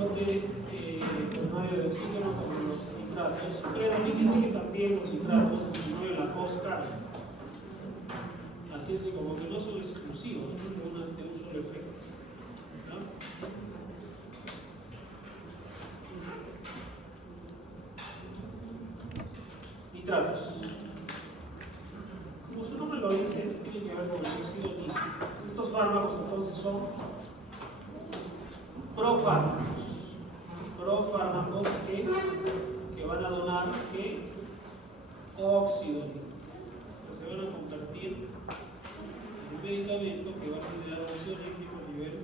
transporte primario de oxígeno como los nitratos, pero fíjense que también los nitratos disminuyen la postcarga. Así es que como que no son exclusivos, ¿no? De un solo efecto, ¿no? Nitratos. Como su nombre lo dice, tiene que ver con el óxido nítrico. Estos fármacos entonces son profármacos. Profármacos que van a donar ¿qué? Óxido nítrico. Se van a convertir en un medicamento que va a generar óxido nítrico a nivel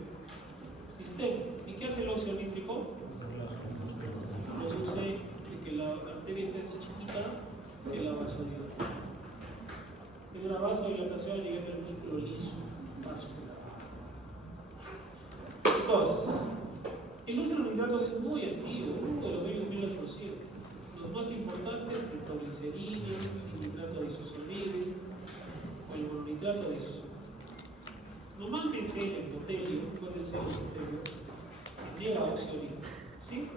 sistémico. ¿Y qué hace el óxido nítrico? Produce que la arteria esté chiquita que la vasodilatación. Tiene una vasodilatación a nivel del músculo liso vascular. Entonces, el uso de los nitratos es muy antiguo, de los años 1800. Los más importantes, nitroglicerinas, el nitrato de isosolvide o el mononitrato de isosolvide. Normalmente el endotelio, puede ser el endotelio, llega a óxido nítrico, ¿sí?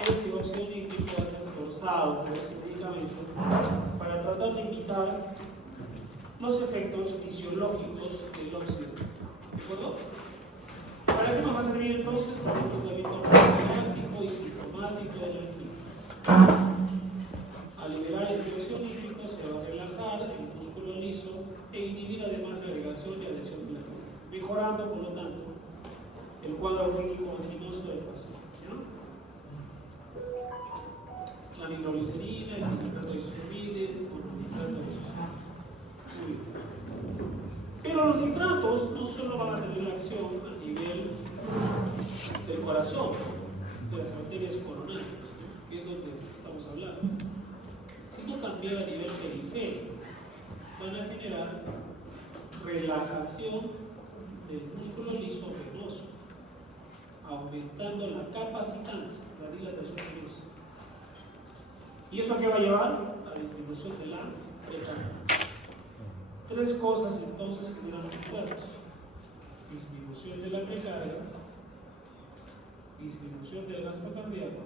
Ese óxido nítrico va a ser forzado por este medicamento para tratar de imitar los efectos fisiológicos del óxido. ¿De acuerdo? ¿Para qué nos va a servir entonces? Para un tratamiento problemático y sintomático de la angina. Al liberar este óxido nítrico se va a relajar el músculo liso e inhibir además la agregación y adhesión plástica, mejorando por lo tanto el cuadro clínico anginoso del paciente. La nitroglicerina, el nitrato de isosolvide, el nitrato de isosolvide. Pero los nitratos no solo van a tener acción a nivel del corazón, de las arterias coronarias, que es donde estamos hablando, sino también a nivel periférico. Van a generar relajación del músculo liso venoso, aumentando la capacitancia, la dilatación venosa. ¿Y eso a qué va a llevar? A disminución de la precarga. Tres cosas entonces generan los nitratos: disminución de la precarga, disminución del gasto cardíaco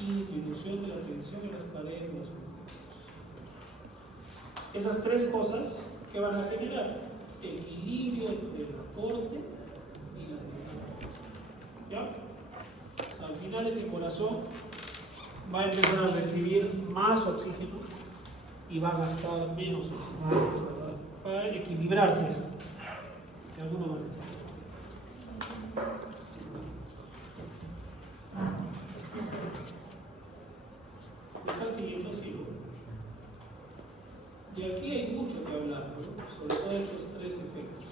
y disminución de la tensión en las paredes de los pulmones. Esas tres cosas que van a generar equilibrio entre el aporte y las nitratos. ¿Ya? O sea, al final ese corazón va a empezar a recibir más oxígeno y va a gastar menos oxígeno, ¿verdad? Para equilibrarse esto, de alguna manera. ¿Me están siguiendo? Sí. Y aquí hay mucho que hablar, ¿no? Sobre todos esos tres efectos.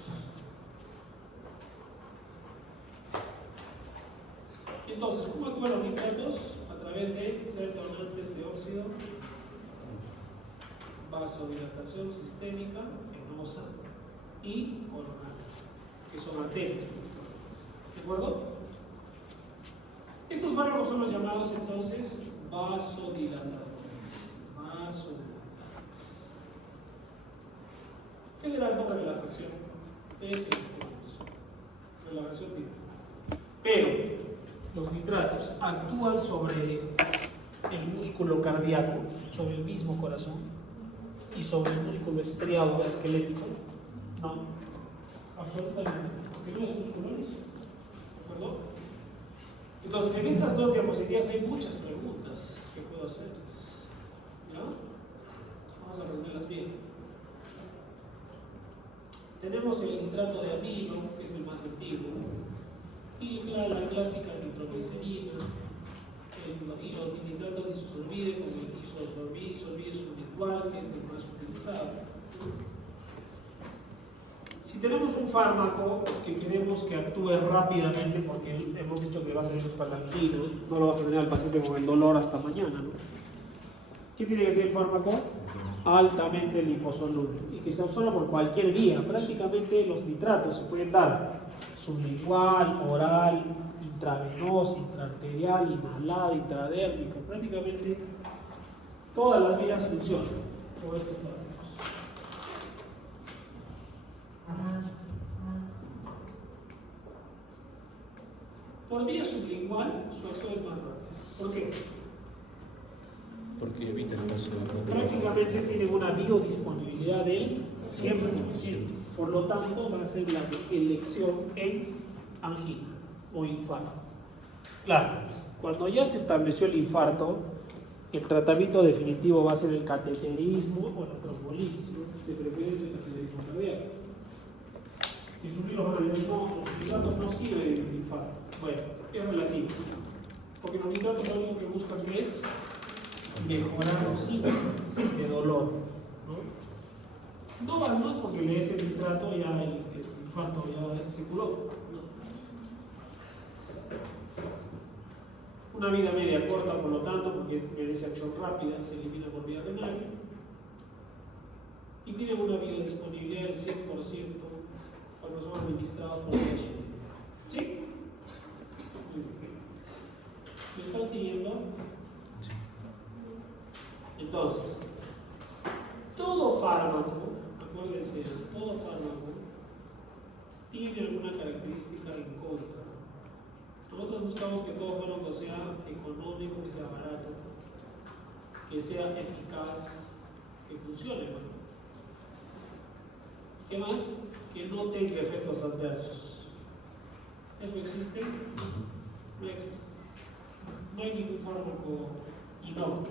Entonces, ¿cómo actúan los nitratos? A través de ser donantes de óxido, vasodilatación sistémica, venosa y coronaria, que son arterias. ¿De acuerdo? Estos fármacos son los llamados entonces vasodilatadores. General por relajación es relajación directa. Pero los nitratos actúan sobre el músculo cardíaco, sobre el mismo corazón y sobre el músculo estriado esquelético. No, absolutamente, porque no es músculo liso. ¿De acuerdo? Entonces, en estas dos diapositivas hay muchas preguntas que puedo hacerles. ¿Ya? Vamos a resolverlas bien. Tenemos el nitrato de amino, que es el más antiguo, y la clásica nitroglicerina, y los nitratos de isosolvide, como el isosolvide sublingual, que es el más utilizado. Si tenemos un fármaco que queremos que actúe rápidamente, porque hemos dicho que va a ser para la angina, no lo vas a tener al paciente con el dolor hasta mañana, ¿no? ¿Qué tiene que ser el fármaco? Altamente liposoluble y que se absorba por cualquier vía. Prácticamente los nitratos se pueden dar sublingual, oral, intravenosa, intraarterial, inhalada, intradérmica. Prácticamente todas las vías funcionan con estos fármacos. Por vía sublingual, su acción es más rápida. ¿Por qué? Porque evita el paso de Prácticamente tiene una biodisponibilidad del 100%. Por lo tanto, va a ser la elección en angina o infarto. Claro, cuando ya se estableció el infarto, el tratamiento definitivo va a ser el cateterismo o la trombolismo, de preferencia el cateterismo cardíaco. Y sus libros van a decir, no, los nitratos no sirven en el infarto. Bueno, es relativo. Porque los nitratos lo único que buscan que es mejorar los síntomas de dolor. No van más porque le es el nitrato, ya el infarto ya se curó. Una vida media corta, por lo tanto, porque merece acción rápida, se elimina por vía renal. Y tiene una biodisponibilidad del 100% cuando son administrados por vía sublingual. ¿Sí? ¿Me están siguiendo? Entonces, todo fármaco, acuérdense, todo fármaco tiene alguna característica en contra. Nosotros buscamos que todo fármaco sea económico, que sea barato, que sea eficaz, que funcione. ¿No? ¿Qué más? Que no tenga efectos adversos. ¿Eso existe? No existe. No hay ningún fármaco inocuo.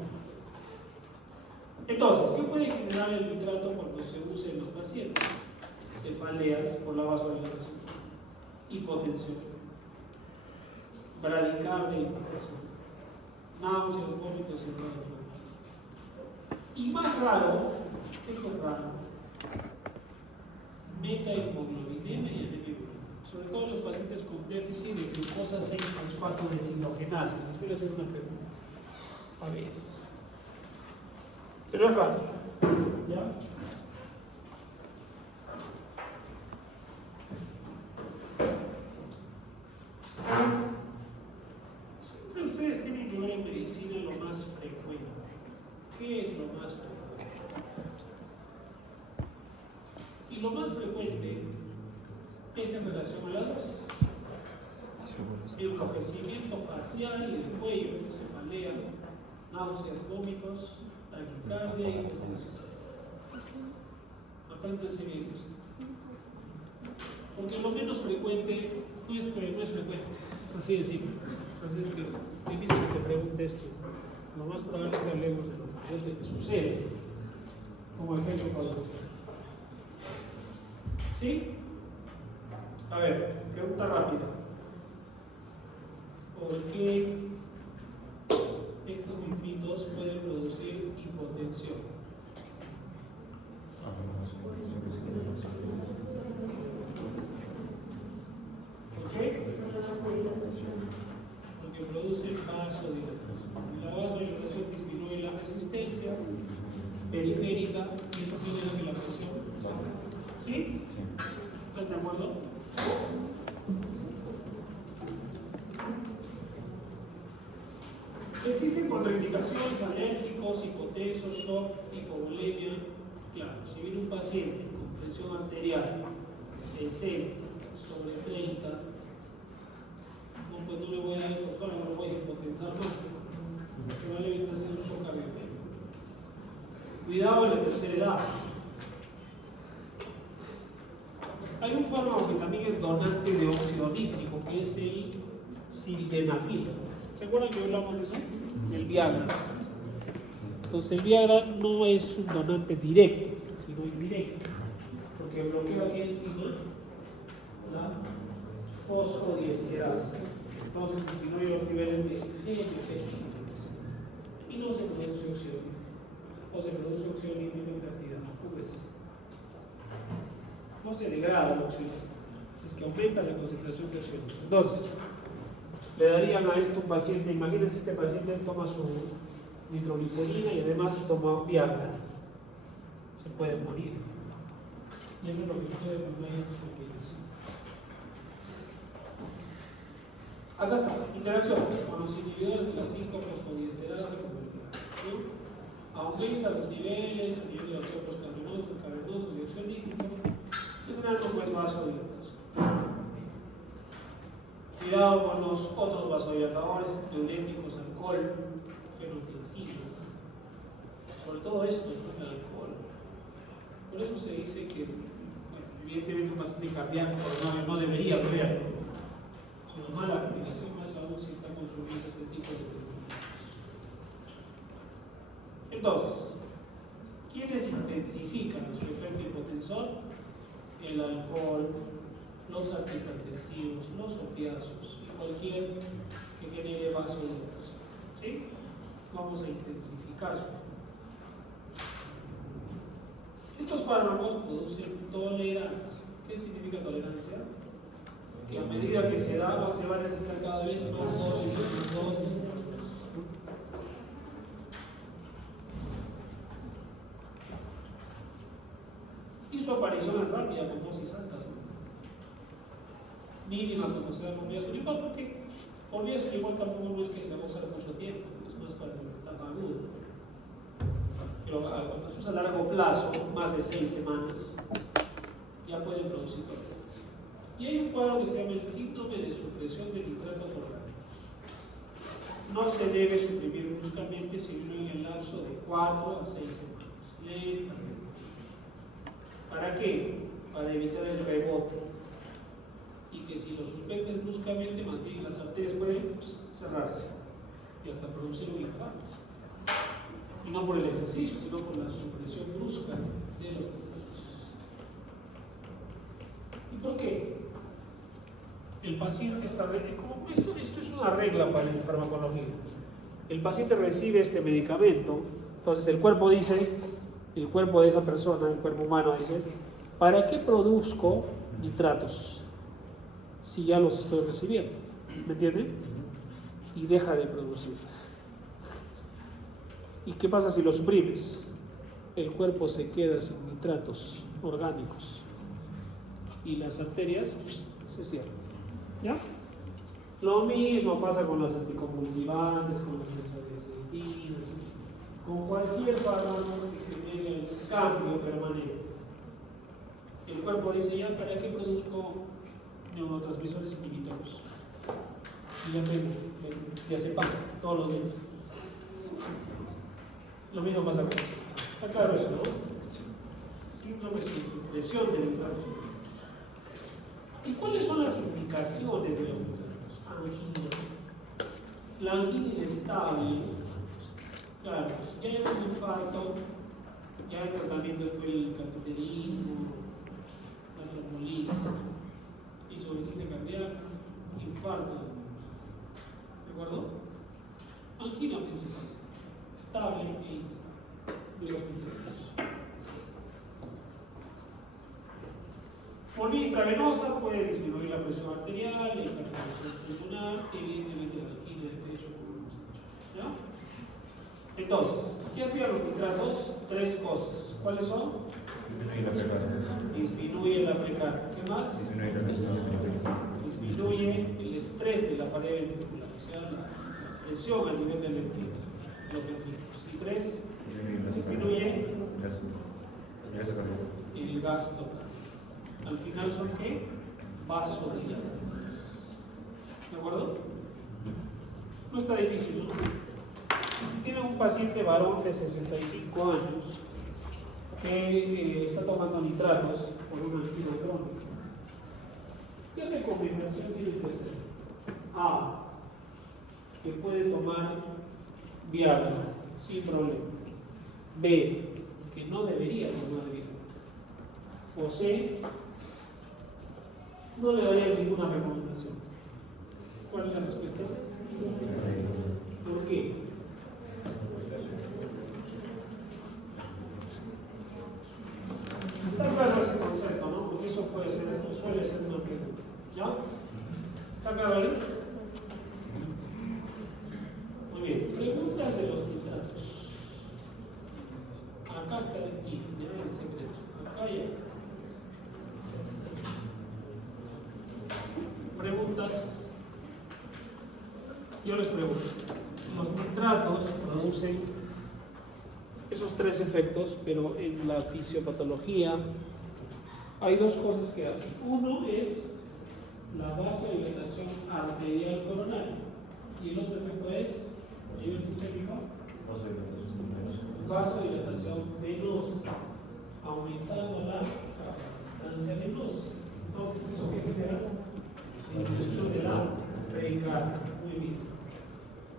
Entonces, ¿qué puede generar el nitrato cuando se use en los pacientes? Cefaleas por la vasodilatación, hipotensión, bradicardia y hipotensión, náuseas, vómitos y dolor. Y más raro, esto es raro, metahemoglobinemia y anemia, sobre todo en los pacientes con déficit de glucosa 6-fosfato deshidrogenasa. Les voy a hacer una pregunta. A veces. Pero es raro. ¿Ya? Siempre ustedes tienen que ver en medicina lo más frecuente. ¿Qué es lo más frecuente? Y lo más frecuente es en relación a la dosis. Enrojecimiento facial y del cuello, cefalea, náuseas, vómitos, taquicardia y hipotensión. Apréndanse bien esto. Porque lo menos frecuente no es frecuente. Así de simple. Así es que es difícil que te pregunte esto. Lo más probable es que hablemos de lo frecuente que sucede como efecto colateral. ¿Sí? A ver, pregunta rápida. ¿Por qué estos nitritos pueden producir hipotensión? ¿Por qué? Porque producen vasodilatación. La vasodilatación disminuye la resistencia periférica y eso genera que la presión salga. ¿Sí? ¿Están de acuerdo? Existen contraindicaciones, alérgicos, hipotensos, shock, hipovolemia. Claro, si viene un paciente con presión arterial 60 sobre 30, no, pues no le voy a dar estos fármacos, no lo voy a hipotensar más. Probablemente está haciendo un shock cardíaco. Cuidado en la tercera edad. Hay un fármaco que también es donante de óxido nítrico, que es el sildenafil. ¿Se acuerdan que hablamos de eso? El Viagra. Entonces el Viagra no es un donante directo, sino indirecto, porque bloquea aquí encima la fosfodiesterasa. Entonces disminuye los niveles de GNP5 y no se produce óxido nítrico, o se produce óxido nítrico en cantidad, no se degrada el óxido, es que aumenta la concentración de óxido. Entonces, le darían a esto un paciente, imagínense, este paciente toma su nitroglicerina y además toma Viagra. Se puede morir. Y eso es lo que sucede cuando hay estos pequeños. Acá está, interacciones con los inhibidores de la 5-fosfodiesterasa convertida. Aumenta los niveles a nivel de los cuerpos cavernosos y oxígeno, tendrán como es vasodilatación. Cuidado con los otros vasodilatadores, diuréticos, alcohol, fenotiacinas. Sobre todo esto, el alcohol. Por eso se dice que, bueno, evidentemente un paciente cardíaco no debería beberlo. Es una mala combinación, más aún si está consumiendo este tipo de productos. Entonces, ¿quiénes intensifican su efecto hipotensor? El alcohol, los antihipertensivos, los opiáceos y cualquier que genere vasodilatación. ¿Sí? Vamos a intensificar su efecto. Estos fármacos producen tolerancia. ¿Qué significa tolerancia? Que a medida que se da, se va a necesitar cada vez más dosis, más dosis, más dosis. Y su aparición es rápida con dosis altas, ¿no? Mínima como sea con vías igual, porque con vías igual tampoco no es que se va a usar mucho tiempo, es más para la etapa aguda. Pero cuando se usa a largo plazo, más de 6 semanas, ya puede producir tolerancia. Y hay un cuadro que se llama el síndrome de supresión de nitratos orgánicos. No se debe suprimir bruscamente, sino en el lapso de 4 a 6 semanas. Lentamente. ¿Para qué? Para evitar el rebote. Y que si lo suspendes bruscamente, más bien las arterias pueden cerrarse y hasta producir un infarto. Y no por el ejercicio, sino por la supresión brusca de los nitratos. ¿Y por qué? El paciente está, como esto es una regla para la farmacología. El paciente recibe este medicamento, entonces el cuerpo dice, el cuerpo de esa persona, el cuerpo humano dice, ¿para qué produzco nitratos si ya los estoy recibiendo? ¿Me entienden? Y deja de producir. ¿Y qué pasa si lo suprimes? El cuerpo se queda sin nitratos orgánicos y las arterias se cierran. ¿Ya? Lo mismo pasa con los anticonvulsivantes, con las benzodiazepinas, con cualquier fármaco que genere un cambio permanente. El cuerpo dice, ya, ¿para qué produzco neurotransmisores inhibitorios? Y ya tengo, ya se paga todos los días. Lo mismo pasa con esto. Está claro eso, ¿no? Síndromes de supresión de nitratos. ¿Y cuáles son las indicaciones de los nitratos? Angina. La angina inestable, claro, pues ya hay un infarto, ya el tratamiento es el cateterismo, la trombolisis, insuficiencia cardíaca, infarto. ¿De acuerdo? Angina principal, estable e inestable de los nitratos. Por vía intravenosa puede disminuir la presión arterial, la hipertensión pulmonar, evidentemente la angina de pecho, como hemos dicho. ¿Ya? Entonces, ¿qué hacían los nitratos? 3 cosas. ¿Cuáles son? Disminuye la precardia. ¿Qué más? Disminuye el estrés de la pared ventricular, o sea, la presión a nivel del ventrículo, los ventrículos. Y 3, disminuye el gasto. Al final son ¿qué? Vasodilatadores. ¿De acuerdo? No está difícil, ¿no? Y si tiene un paciente varón de 65 años que está tomando nitratos por una angina crónica, ¿qué recomendación tiene que hacer? A, que puede tomar Viagra sin problema. B, que no debería tomar Viagra. O C, no le daría ninguna recomendación. ¿Cuál es la respuesta? ¿Por qué? Está claro ese concepto, ¿no? Porque eso puede ser, suele ser una pregunta. ¿Ya? ¿Está claro ahí? Muy bien. Preguntas de los nitratos. Acá está el secreto. Acá ya. Preguntas. Yo les pregunto. Los nitratos producen esos 3 efectos, pero en la fisiopatología hay 2 cosas que hacen. Uno es la vasodilatación arterial coronaria. Y el otro efecto es, a nivel sistémico, vasodilatación venosa, aumentando la capacitancia venosa. Entonces, ¿eso qué genera? Disminución de la precarga. Muy bien.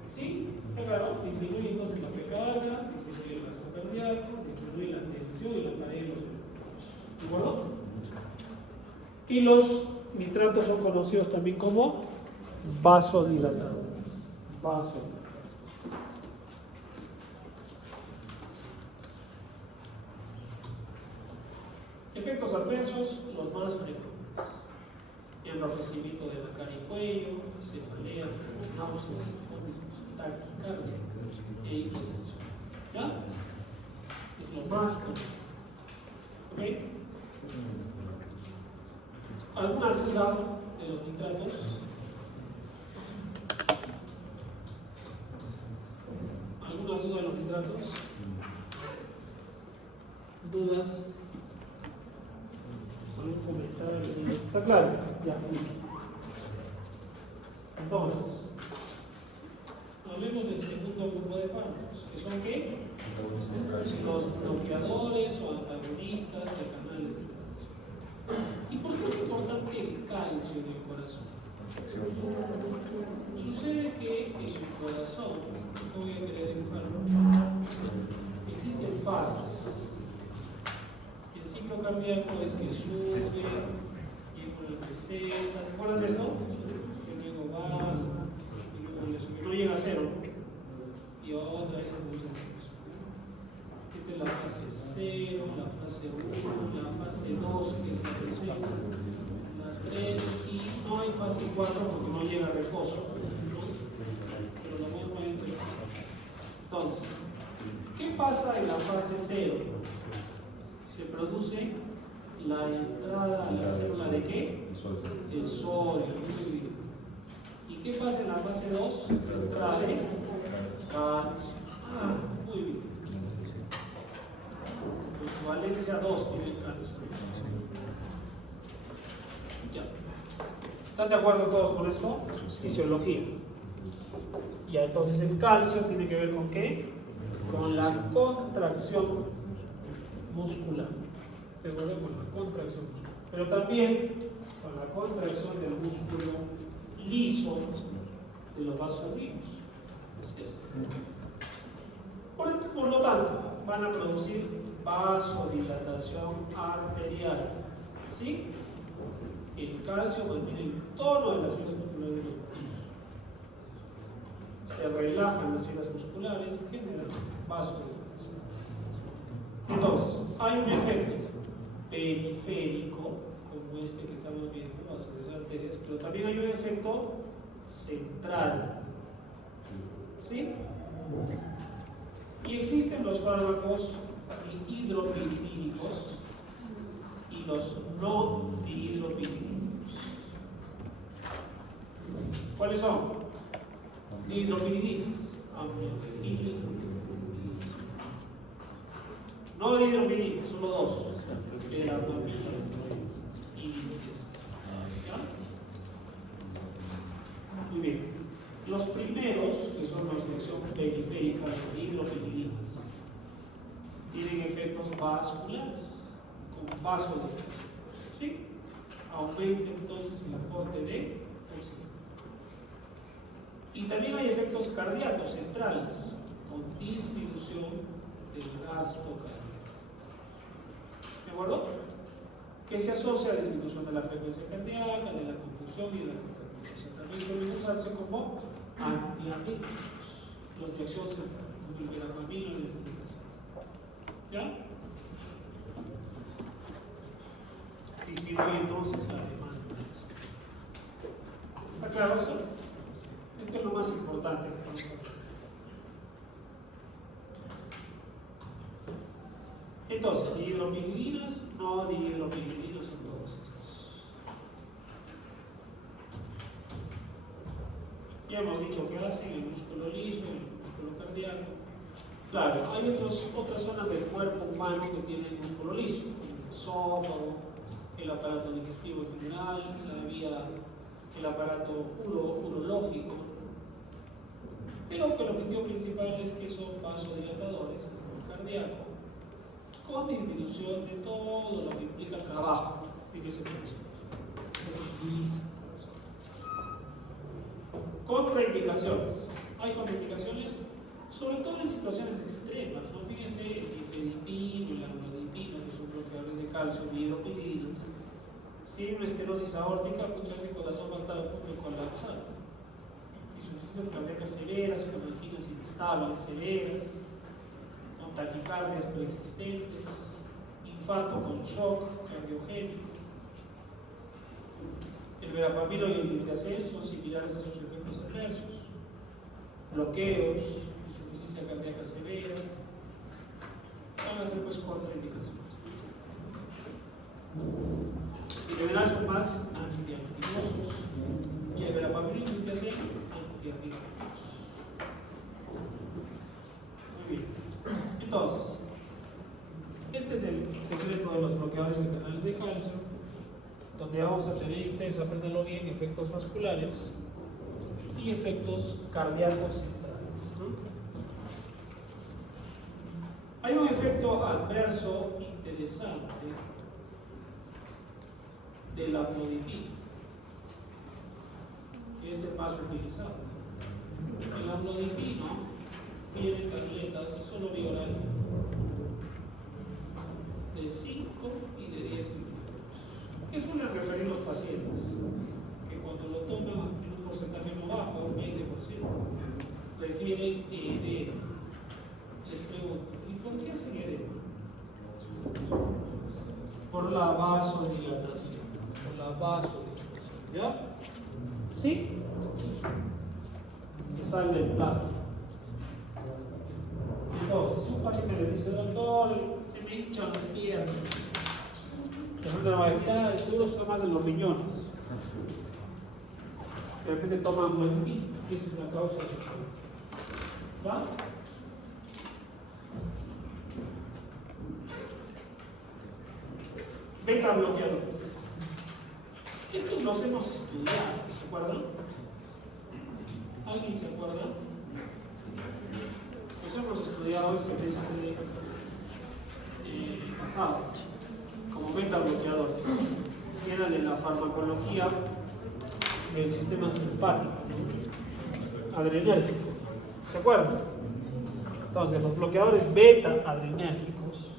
¿Sí? Está claro, disminuye entonces la precarga, disminuye el gasto cardíaco, disminuye la tensión y la pared de los venosos. ¿De acuerdo? Y los nitratos son conocidos también como vasodilatadores. Vasodilatadores. Efectos adversos, los más frecuentes. Enrojecimiento de la cara y cuello, cefalea, náuseas, vómitos, taquicardia e hipotensión. ¿Ya? Es lo más común. ¿Ok? ¿Alguna duda de los nitratos? ¿Alguna duda de los nitratos? ¿Dudas? ¿Algún comentario? ¿Está claro? Ya, listo. Entonces, hablemos del segundo grupo de fármacos, que son ¿qué? Los bloqueadores o antagonistas de canales de calcio. ¿Y por qué es importante el calcio en el corazón? Sucede que en el corazón, no voy a querer dibujarlo, existen fases. El ciclo cardíaco es que sube, y por el presenta, ¿se acuerdan de esto? Que luego baja, y luego le sube, no llega a cero, y otra vez se produce. Esta es la fase 0, la fase 1, la fase 2, que es la presenta, la 3, y no hay fase 4 porque no llega a reposo, ¿no? Pero lo mismo hay entre. Entonces, ¿qué pasa en la fase 0? Se produce la entrada a la célula de ¿qué? El sodio. Muy bien. ¿Y qué pasa en la fase 2? Entrada de calcio. Muy bien. Pues su valencia 2 tiene calcio. Ya. ¿Están de acuerdo todos con esto? Fisiología. Ya, entonces el calcio tiene que ver con ¿qué? Con la contracción muscular. ¿De acuerdo? Con la contracción muscular. Pero también con la contracción del músculo liso de los vasos sanguíneos. Así es. Por lo tanto, van a producir vasodilatación arterial. ¿Sí? El calcio mantiene el tono de las fibras musculares de los vasos. Se relajan las fibras musculares y generan vasodilatación. Entonces, hay un efecto periférico, como este que estamos viendo, vasodilatación arterial, pero también hay un efecto central. ¿Sí? Y existen los fármacos hidropiridínicos y los no dihidropiridínicos. ¿Cuáles son? Dihidropiridines. No dihidropiridines, solo dos. De la dopamina y ¿ya? Muy bien. Los primeros, que son los de acción periférica, los hidropiridines, tienen efectos vasculares, con vasodilatación. ¿Sí? Aumenta entonces el aporte de oxígeno. Y también hay efectos cardíacos centrales, con disminución del gasto cardíaco. ¿De acuerdo? Que se asocia a la disminución de la frecuencia cardíaca, de la confusión y de la hipertensión. También suelen usarse como antiarrítmicos, los de acción central, como el verapamil y el flunitrazepam. ¿Ya? Disminuye entonces la demanda. ¿Está claro eso? Esto es lo más importante que estamos hablando. Entonces, dihidropiridinas, no dihidropiridinas son todos estos. Ya hemos dicho que hacen el músculo liso, el músculo cardíaco. Claro, hay otras zonas del cuerpo humano que tienen músculo liso, el esófago, el aparato digestivo en general, la vía el aparato urológico, pero que el objetivo principal es que son vasodilatadores cardíaco con disminución de todo lo que implica trabajo en ese proceso. Contraindicaciones. Hay contraindicaciones, sobre todo en situaciones extremas, ¿no? Fíjense, el nifedipino y la amlodipino, que son bloqueadores de calcio y hidropidinas. Si hay una estenosis aórtica, muchas veces el corazón va a estar a punto de colapsar. Insuficiencias cardíacas severas, con anginas inestables severas, con taquicardias preexistentes, infarto con shock cardiogénico. El verapamilo y el glitazol son similares a sus efectos adversos. Bloqueos, insuficiencia cardíaca severa, van a ser pues contraindicaciones. En general son más antiarritmiosos y el verapamilo y el glitazol antiarritmiosos. Muy bien. Entonces, este es el secreto de los bloqueadores de canales de calcio, donde vamos a tener, ustedes aprendanlo bien, efectos vasculares y efectos cardíacos centrales, ¿no? Hay un efecto adverso interesante del amlodipino, que es el más utilizado. El amlodipino tiene tabletas solo oral de 5 y de 10 minutos. ¿Qué suelen referir los pacientes? Que cuando lo toman en un porcentaje no bajo, un 20%, refieren edema. Les pregunto, ¿y por qué hacen edema? Por la vasodilatación. Por la vasodilatación. ¿Ya? ¿Sí? Que sale el plasma. Entonces, si un paciente le dice, doctor, se me hinchan las piernas, de repente no va a decir, seguro está más de los riñones. De repente toma amlodipino, que es la causa de su ¿va? Beta bloqueadores. Estos los hemos estudiado, ¿se acuerdan? ¿Alguien se acuerda? Los hemos estudiado el semestre pasado como beta bloqueadores, que eran en la farmacología del sistema simpático, adrenérgico. ¿Se acuerdan? Entonces, los bloqueadores beta adrenérgicos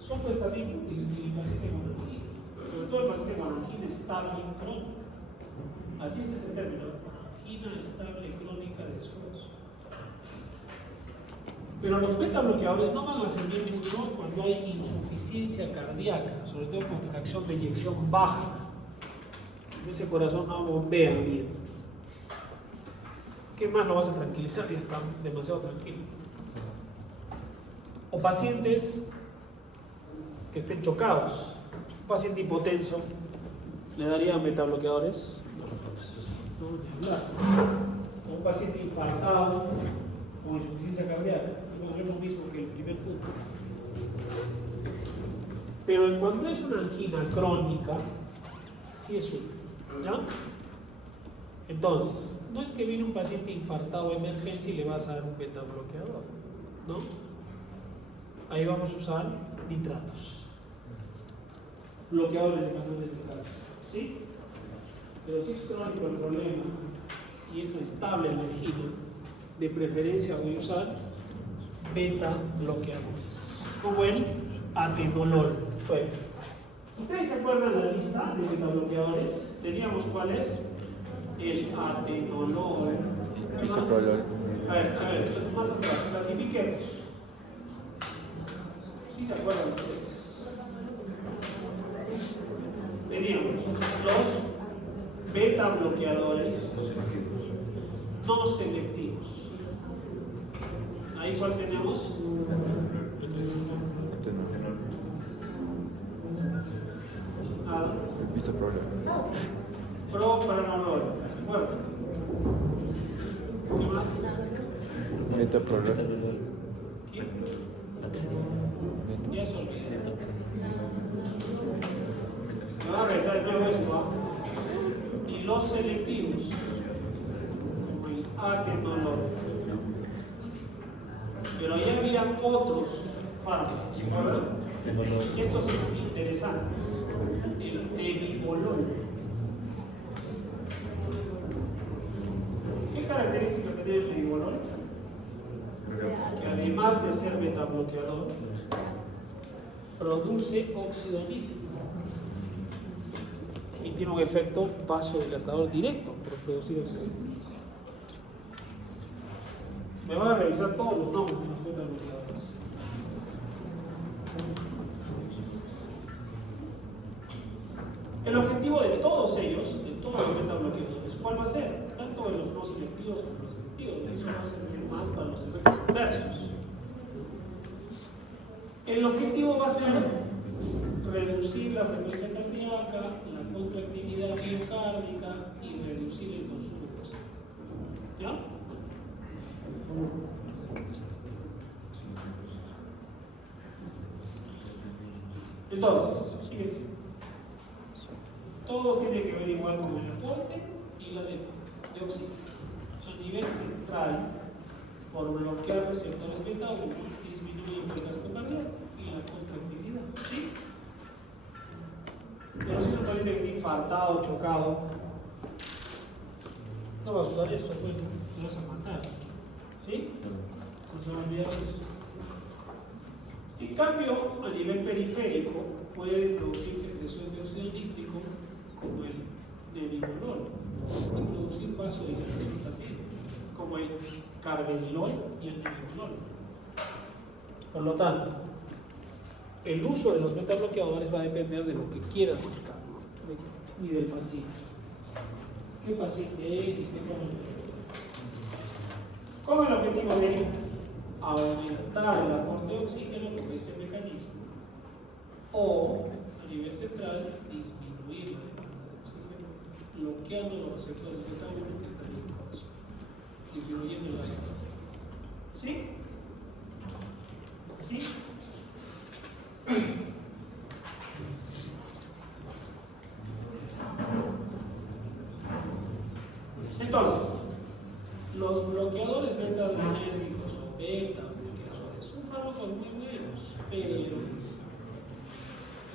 son pues también útiles en el paciente con angina, sobre todo el paciente con angina estable crónica. Así es ese término, angina estable crónica de esfuerzo. Pero los beta bloqueadores no van a servir mucho cuando hay insuficiencia cardíaca, sobre todo con fracción de eyección baja. Ese corazón no bombea bien. ¿Qué más lo vas a tranquilizar? Ya está demasiado tranquilo. O pacientes que estén chocados. Un paciente hipotenso, ¿le darían beta bloqueadores? No, ni hablar. O un paciente infartado con insuficiencia cardíaca. Es lo mismo que el primer punto. Pero en cuanto es una angina crónica, sí es útil, ¿ya? Entonces, no es que viene un paciente infartado de emergencia y le vas a dar un beta bloqueador, ¿no? Ahí vamos a usar nitratos, bloqueadores de canales de calcio, ¿sí? Pero si es crónico el problema y es estable la angina, de preferencia voy a usar beta bloqueadores, como el atenolol. Bueno, ¿ustedes se acuerdan de la lista de beta bloqueadores? Teníamos cuál es el atenolol. A ver, más atrás, clasifiquemos. ¿Sí se acuerdan ustedes? Teníamos los beta bloqueadores no selectivos. Ahí cuál tenemos. Propranolol. ¿Se acuerdan? ¿Qué más? Metoprolol. ¿Quién? Ya se olvidó. Me va a regresar de nuevo esto, ¿ah? Los selectivos, como el atenolol. Pero ahí había otros fármacos, ¿verdad? Estos son interesantes. El tebivolol. ¿Qué característica tiene el tebivolol? Que además de ser metabloqueador, produce óxido nítrico y tiene un efecto vasodilatador directo por producir óxido nítrico. Me van a revisar todos los nombres de los metabloqueadores. El objetivo de todos ellos, de todos los metabloqueadores, ¿cuál va a ser? Tanto de los no selectivos como los selectivos. Eso va a servir más para los efectos adversos. El objetivo va a ser reducir la frecuencia cardíaca, la contractividad miocárdica y reducir el consumo de oxígeno. ¿Ya? Entonces, fíjense, todo tiene que ver igual con el aporte y la de oxígeno. A nivel central, por bloquear receptores beta 1, disminuye el gasto cardíaco y la contractividad. ¿Sí? Pero si uno parece que está infartado, chocado, no vas a usar esto, pues te vas a matar. ¿Sí? No se va a olvidar eso. En cambio, a nivel periférico, puede producir secreción de óxido nítrico como el nebivolol y producir vasodilatación también, como el carvedilol y el nebivolol. Por lo tanto, el uso de los metabloqueadores va a depender de lo que quieras buscar, ¿no? Y del paciente. ¿Qué paciente es y qué forma? Con el objetivo de aumentar el aporte de oxígeno con este mecanismo, o a nivel central disminuir la demanda de oxígeno, bloqueando los receptores beta 1 que están en el corazón, disminuyendo la demanda. ¿Sí? ¿Sí? Entonces, los bloqueadores beta-adrenérgicos o beta-bloqueadores son fármacos muy buenos, pero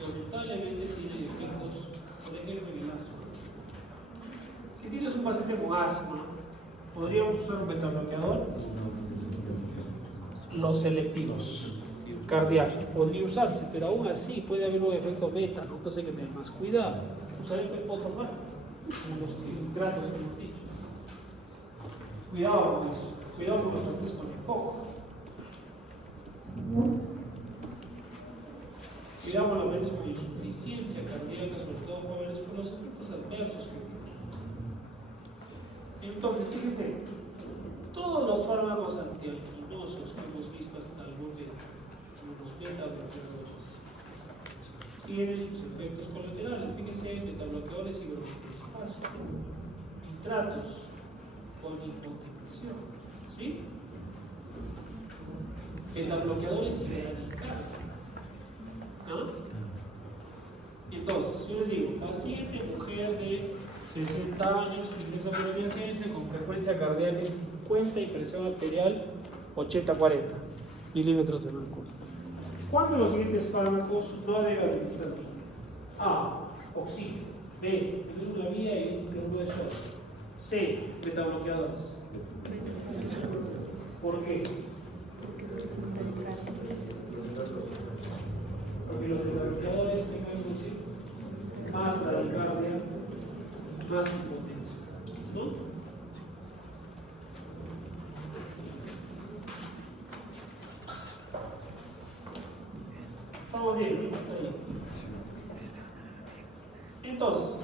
lamentablemente tienen efectos, por ejemplo, en el asma. Si tienes un paciente con asma, ¿podríamos usar un beta-bloqueador? Los selectivos cardíacos podría usarse, pero aún así puede haber un efecto beta, ¿no? Entonces hay que tener más cuidado. Usar otro más, como los nitratos que hemos dicho. Cuidado con eso, cuidado con los pacientes con EPOC. Cuidado con los pacientes con insuficiencia cardíaca, sobre todo jóvenes, por los efectos adversos que tienen. Entonces, fíjense, todos los fármacos antianginosos que hemos visto hasta el momento, los beta-bloqueadores, tienen sus efectos colaterales. Fíjense, beta-bloqueadores y broncoespasmo, nitratos con hipotensión, ¿sí? Beta-bloqueadores y beta-nitratos. ¿No? Entonces, yo les digo, paciente, mujer de 60 años que ingresa por emergencia con frecuencia cardíaca en 50 y presión arterial 80-40 milímetros de mercurio. ¿Cuál de los siguientes fármacos no debe administrar usted? A. Oxígeno. B. Una vía y un cloruro de sodio. C. Beta-bloqueadores. ¿Por qué? Porque los beta-bloqueadores tengan más bradicardia, más impotencia, ¿no? Estamos bien, hasta ahí. Entonces,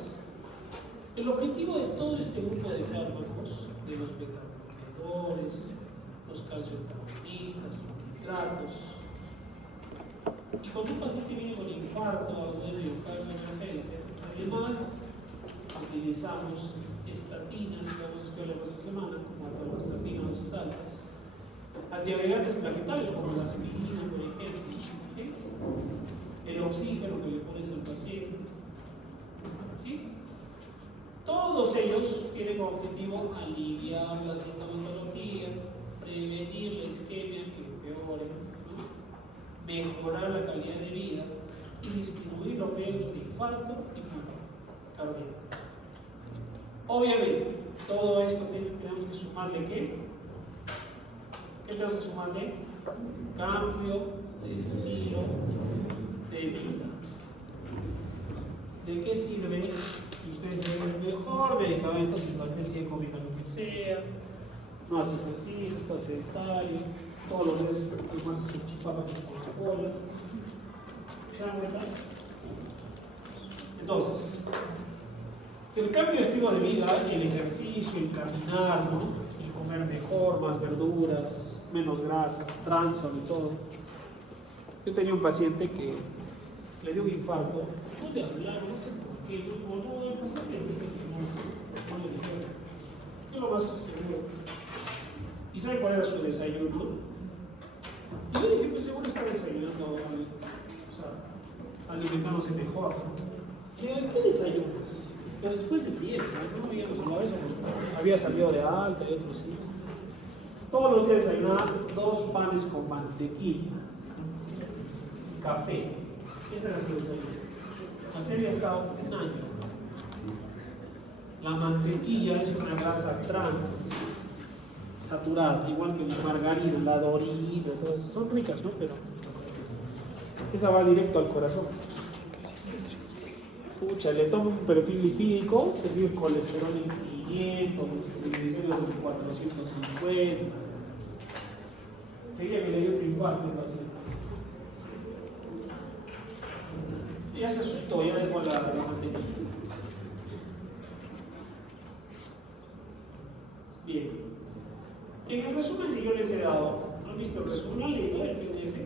el objetivo de todo este grupo de fármacos, de los beta-bloqueadores, los calcioantagonistas, los nitratos, y cuando un paciente viene con infarto agudo de miocardio en emergencia, además utilizamos estatinas, que vamos a estudiar esta semana, como atorvastatina, dosis altas, antiagregantes plaquetarios como la aspirina, por ejemplo, ¿sí? El oxígeno que le pones al paciente, ¿sí? Todo todos ellos tienen como objetivo aliviar la sintomatología, prevenir la isquemia que empeore, ¿no? Mejorar la calidad de vida y disminuir los riesgos de infarto y muerte cardíaca. Obviamente, todo esto tenemos que sumarle ¿qué? ¿Qué tenemos que sumarle? Cambio de estilo de vida. ¿De qué sirve que ustedes tienen el mejor medicamento si cualquier siguen comiendo lo que sea, no hace ejercicio, está sedentario, todos los días toman su chipapa con Coca-Cola? ¿Se dan cuenta? Entonces, el cambio de estilo de vida, el ejercicio, el caminar, ¿no? El comer mejor, más verduras, menos grasas, trans sobre todo. Yo tenía un paciente que le dio un infarto, no le hablaron, no sé por qué, no, el paciente dice que no le dijeron. Yo lo más seguro. ¿Y sabe cuál era su desayuno? Y yo dije, pues seguro está desayunando, o sea, alimentándose mejor, ¿no? Y yo, ¿qué desayunas? Pero después de tiempo, no habíamos hablado de eso, había salido de alta y otros sí. Todos los días desayunaba 2 panes con mantequilla, café. Ese era su desayuno. Así había estado un año. La mantequilla es una grasa trans, saturada, igual que la margarina, la dorina, todas son ricas, ¿no? Pero esa va directo al corazón. Pucha, le toma un perfil lipídico, te dio el colesterol en 500, los triglicéridos en 450. Quería que le dio un infarto al paciente. Y ya se asustó, ya dejó la mantequilla. Bien. En el resumen que yo les he dado, ¿han visto el resumen? ¿Han leído el PDF?